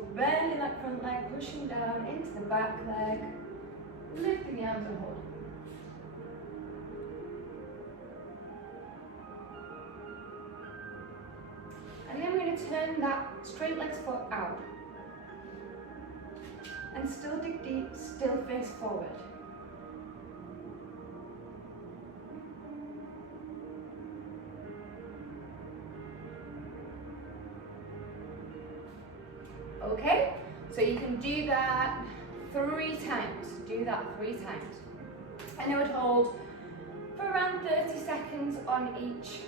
So bending that front leg, pushing down into the back leg, lifting the arms and holding. And then we're going to turn that straight legs foot out. And still dig deep, still face forward. Okay, so you can do that 3 times. Do that 3 times. And I would hold for around 30 seconds on each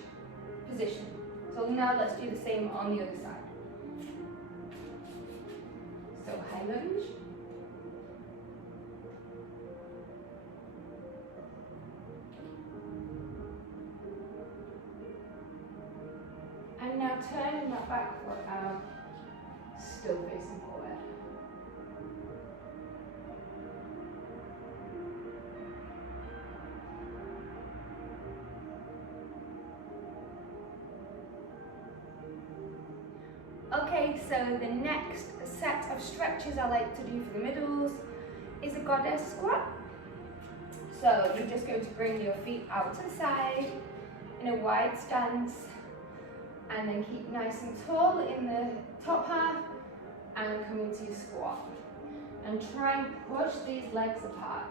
position. So now let's do the same on the other side. So high lunge. And now turning that back foot out, still facing forward. Okay, so the next set of stretches I like to do for the middles is a goddess squat. So you're just going to bring your feet out to the side in a wide stance and then keep nice and tall in the top half and come into your squat. And try and push these legs apart.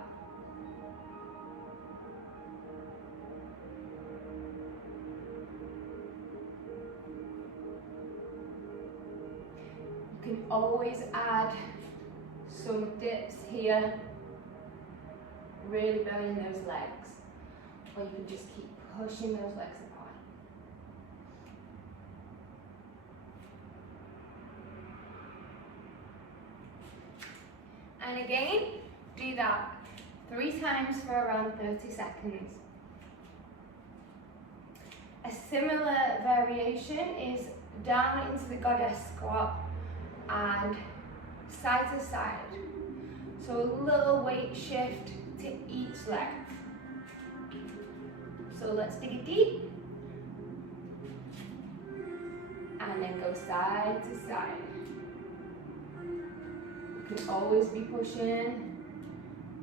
You can always add some dips here, really bending those legs, or you can just keep pushing those legs apart. And again, do that 3 times for around 30 seconds. A similar variation is down into the goddess squat and side to side. So a little weight shift to each leg. So let's dig it deep. And then go side to side. You can always be pushing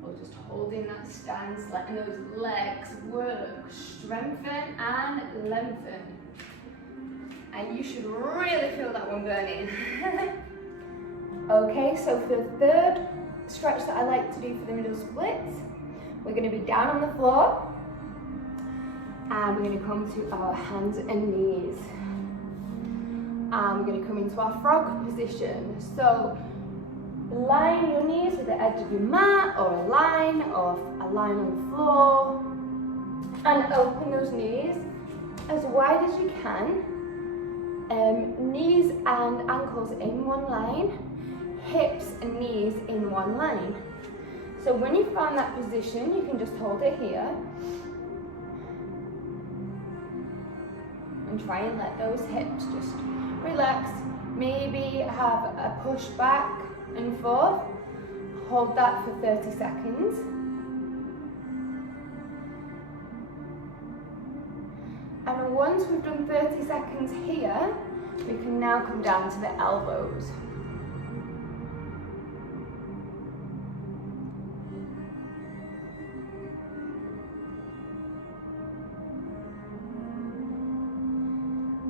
or just holding that stance, letting those legs work, strengthen and lengthen. And you should really feel that one burning. Okay, so for the third stretch that I like to do for the middle splits, we're going to be down on the floor and we're going to come to our hands and knees. And we're going to come into our frog position. So line your knees with the edge of your mat or a line on the floor, and open those knees as wide as you can. Knees and ankles in one line, hips and knees in one line. So when you find that position, you can just hold it here and try and let those hips just relax. Maybe have a push back and forth. Hold that for 30 seconds. And once we've done 30 seconds here, we can now come down to the elbows.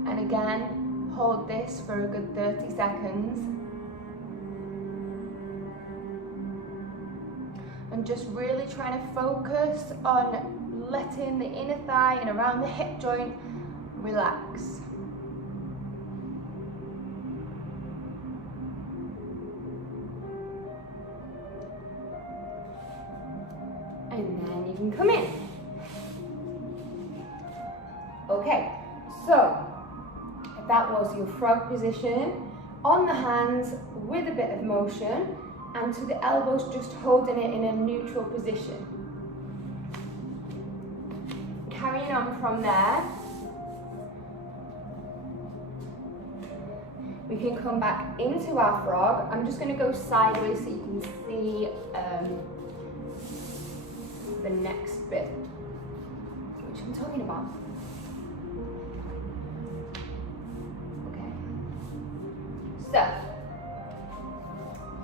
And again, hold this for a good 30 seconds. And just really trying to focus on letting the inner thigh and around the hip joint relax. And then you can come in. Okay, so that was your frog position on the hands with a bit of motion, and to the elbows just holding it in a neutral position. Carrying on from there, we can come back into our frog. I'm just going to go sideways so you can see the next bit, which I'm talking about. Okay, so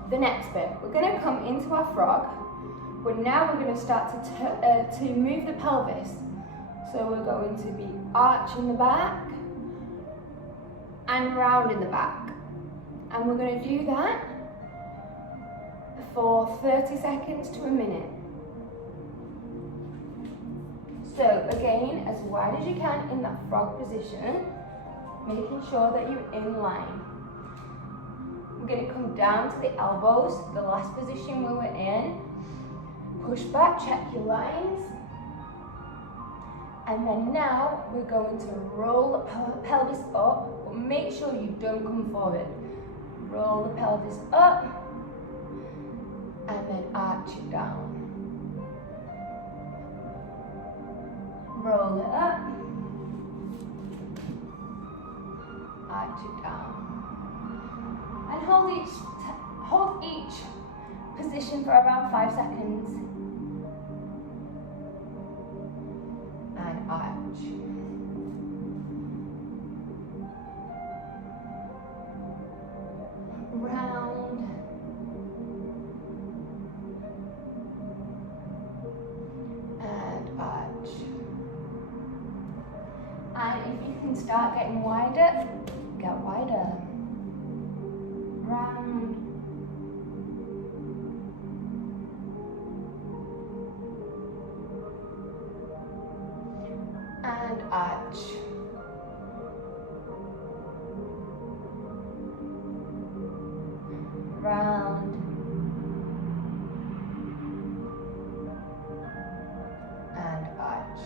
the next bit, we're going to come into our frog, but now we're going to start to move the pelvis. So we're going to be arching the back and round in the back. And we're going to do that for 30 seconds to a minute. So again, as wide as you can in that frog position, making sure that you're in line. We're going to come down to the elbows, the last position we were in. Push back, check your lines. And then now we're going to roll the pelvis up, but make sure you don't come forward. Roll the pelvis up, and then arch it down. Roll it up, arch it down. And hold each position for around 5 seconds. And arch. Round. And arch. And if you can start getting wider, get wider. Round. And arch. Round. And arch.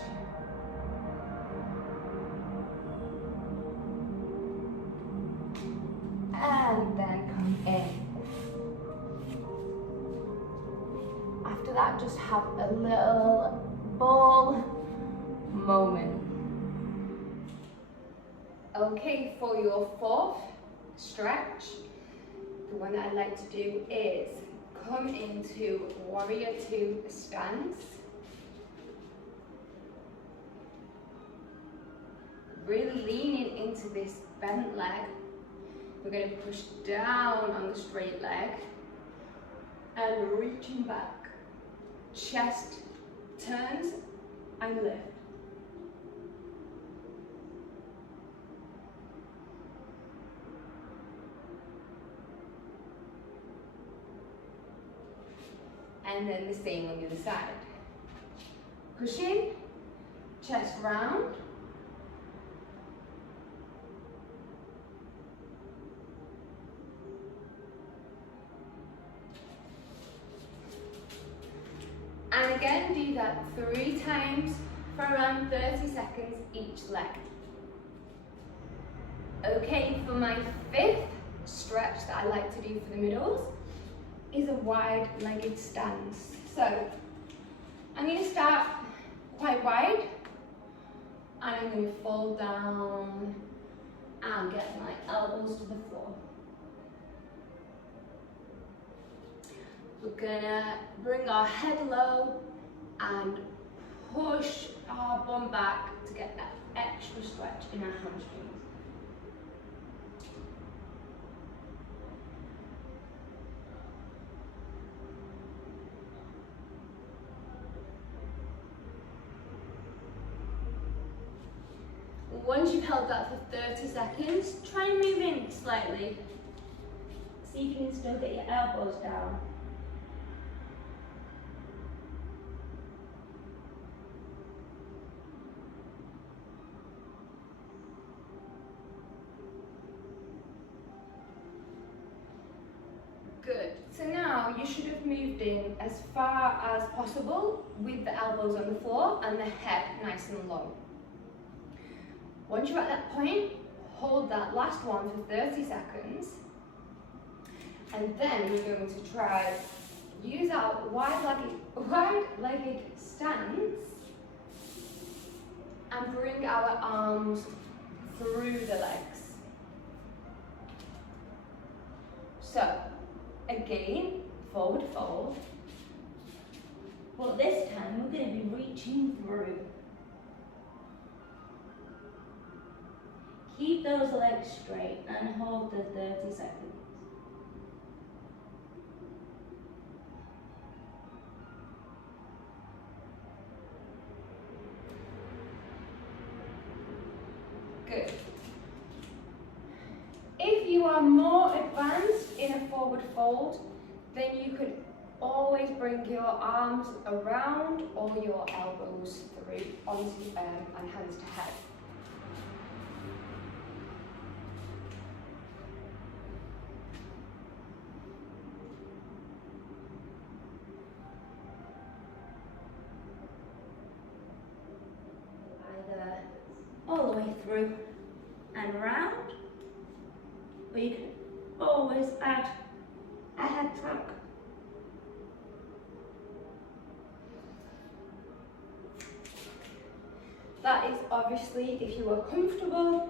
And then come in. After that, just have a little ball moment. Okay, for your fourth stretch, the one that I like to do is come into warrior two stance. Really leaning into this bent leg. We're going to push down on the straight leg and reaching back. Chest turns and lift. And then the same on the other side. Pushing, chest round. And again, do that 3 times for around 30 seconds each leg. Okay, for my 5th stretch that I like to do for the middles is a wide-legged stance. So I'm going to start quite wide and I'm going to fall down and get my elbows to the floor. We're gonna bring our head low and push our bum back to get that extra stretch in our hamstrings. Once you've held that for 30 seconds, try and move in slightly. See if you can still get your elbows down. Good. So now you should have moved in as far as possible with the elbows on the floor and the head nice and low. Once you're at that point, hold that last one for 30 seconds. And then you're going to try use our wide-legged stance and bring our arms through the legs. So, again, forward fold. But this time we're going to be reaching through. Keep those legs straight and hold the 30 seconds. are more advanced in a forward fold, then you could always bring your arms around or your elbows through onto and hands to head. Either all the way through and round, or you can always add a head tuck. That is obviously if you are comfortable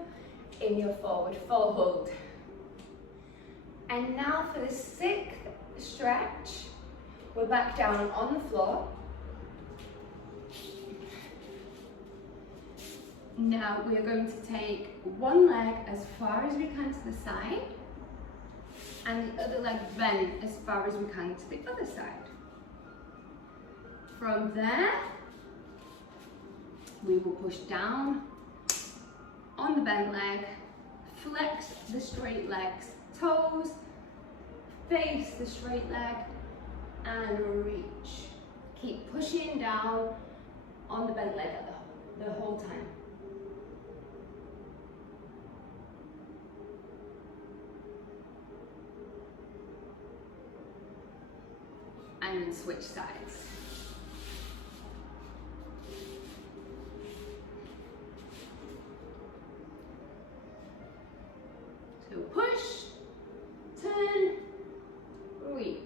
in your forward fold. And now for the sixth stretch, we're back down on the floor. Now we are going to take one leg as far as we can to the side and the other leg bent as far as we can to the other side. From there, we will push down on the bent leg, flex the straight leg's toes, face the straight leg and reach. Keep pushing down on the bent leg the whole time. And then switch sides. So push, turn, reach.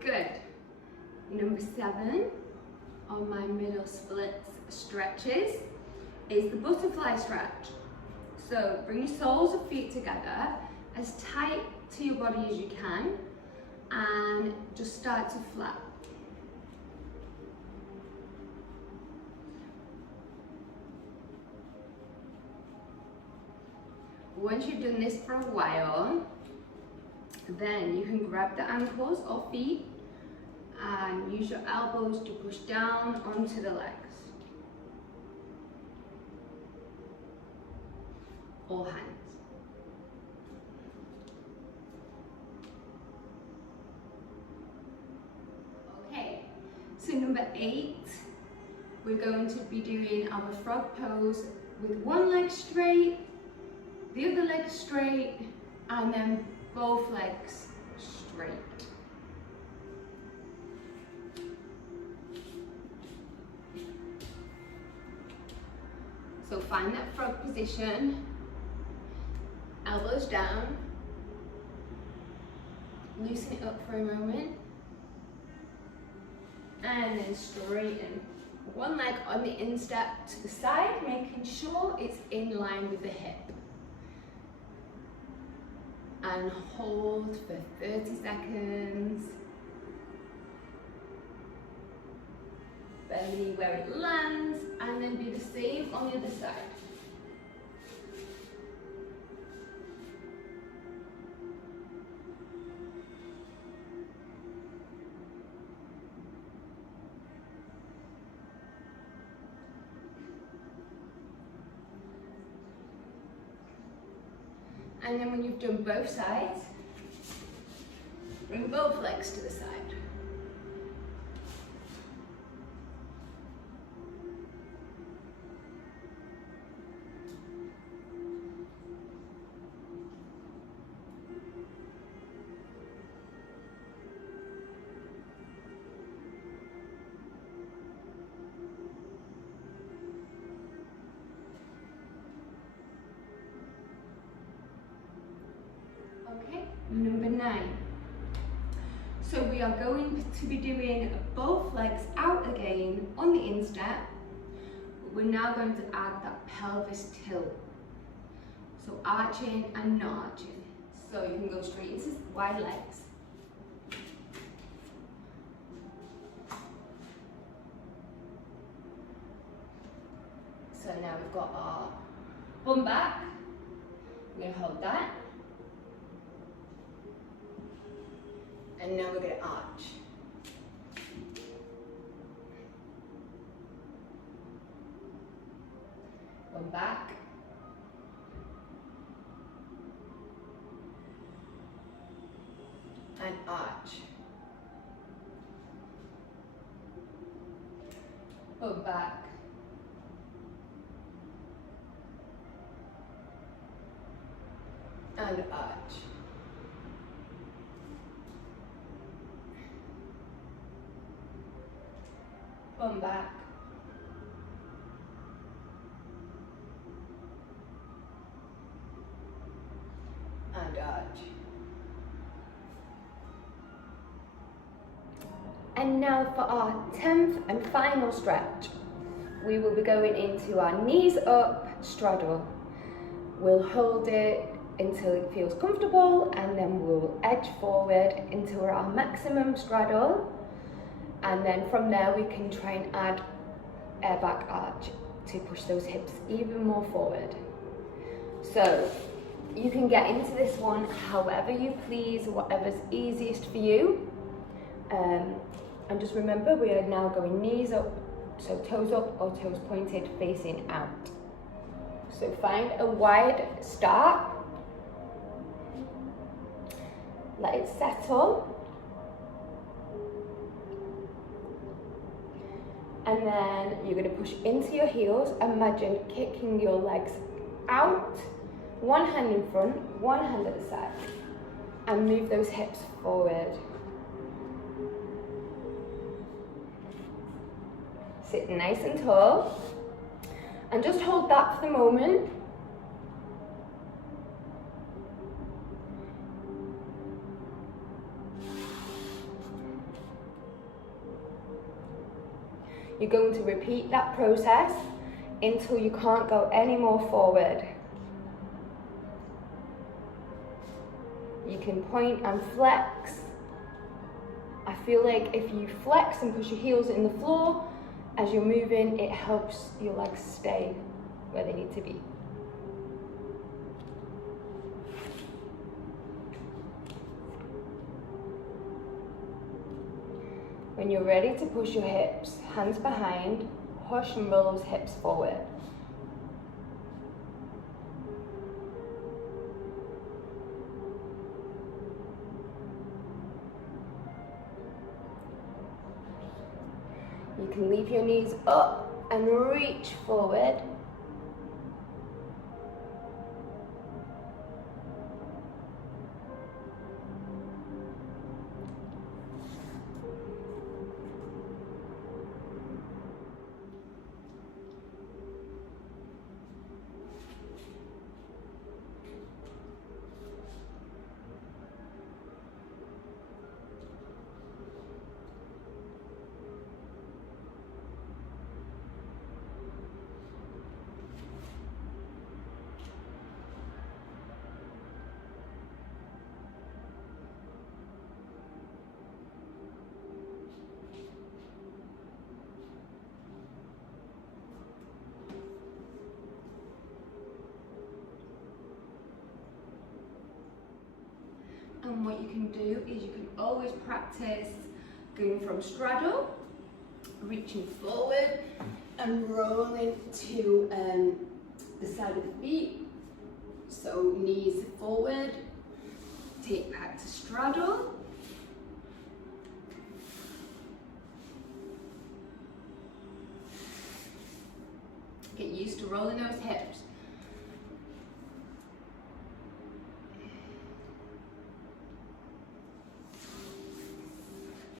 Good. Number 7 on my middle splits stretches is the butterfly stretch. So bring your soles of feet together as tight to your body as you can and just start to flap. Once you've done this for a while, then you can grab the ankles or feet and use your elbows to push down onto the legs or hands. Okay, so number 8, we're going to be doing our frog pose with one leg straight, the other leg straight, and then both legs straight. So find that frog position, elbows down, loosen it up for a moment, and then straighten. One leg on the instep to the side, making sure it's in line with the hip. And hold for 30 seconds. Belly where it lands, and then do the same on the other side. And then when you've done both sides, bring both legs to the side. Okay, number 9. So we are going to be doing both legs out again on the instep. We're now going to add that pelvis tilt. So arching and not arching. So you can go straight into wide legs. So now we've got our bum back. We're going to hold that. And now we're going to arch. One back. And arch. One back. And arch. One back. And arch. And now for our 10th and final stretch, we will be going into our knees up straddle. We'll hold it until it feels comfortable, and then we'll edge forward into our maximum straddle, and then from there we can try and add air back arch to push those hips even more forward. So you can get into this one however you please, whatever's easiest for you, and just remember we are now going knees up, so toes up or toes pointed facing out. So find a wide start. Let it settle. And then you're going to push into your heels. Imagine kicking your legs out, one hand in front, one hand at the side, and move those hips forward. Sit nice and tall, and just hold that for the moment. You're going to repeat that process until you can't go any more forward. You can point and flex. I feel like if you flex and push your heels in the floor, as you're moving, it helps your legs stay where they need to be. When you're ready to push your hips, hands behind, push and roll those hips forward. You can leave your knees up and reach forward. And what you can do is you can always practice going from straddle, reaching forward and rolling to the side of the feet. So knees forward, take back to straddle. Get used to rolling those hips.